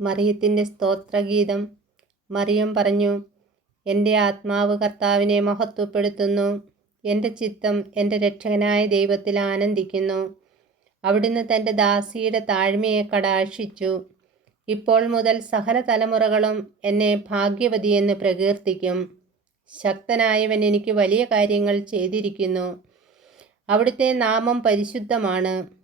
മറിയത്തിന്റെ സ്തോത്രഗീതം. മറിയം പറഞ്ഞു എന്റെ ആത്മാവ് കർത്താവിനെ മഹത്വപ്പെടുത്തുന്നു. എന്റെ ചിത്തം എന്റെ രക്ഷകനായ ദൈവത്തിൽ ആനന്ദിക്കുന്നു. അവിടുന്ന് തന്റെ ദാസിയുടെ താഴ്മയെ കടാക്ഷിച്ചു. ഇപ്പോൾ മുതൽ സകല തലമുറകളും എന്നെ ഭാഗ്യവതിയെന്ന് പ്രകീർത്തിക്കും. ശക്തനായവൻ എനിക്ക് വലിയ കാര്യങ്ങൾ ചെയ്തിരിക്കുന്നു. അവിടുത്തെ നാമം പരിശുദ്ധമാണ്.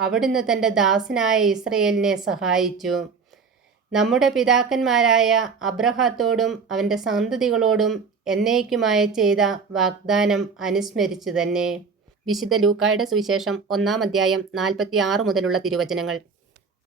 അവിടുന്ന് തന്റെ ദാസനായ ഇസ്രയേലിനെ സഹായിച്ചു. നമ്മുടെ പിതാക്കന്മാരായ അബ്രഹാത്തോടും അവന്റെ സന്തതികളോടും എന്നേക്കുമായി ചെയ്ത വാഗ്ദാനം അനുസ്മരിച്ചു തന്നെ. വിശുദ്ധ ലൂക്കായുടെ സുവിശേഷം ഒന്നാം അധ്യായം നാൽപ്പത്തി ആറ് മുതലുള്ള തിരുവചനങ്ങൾ.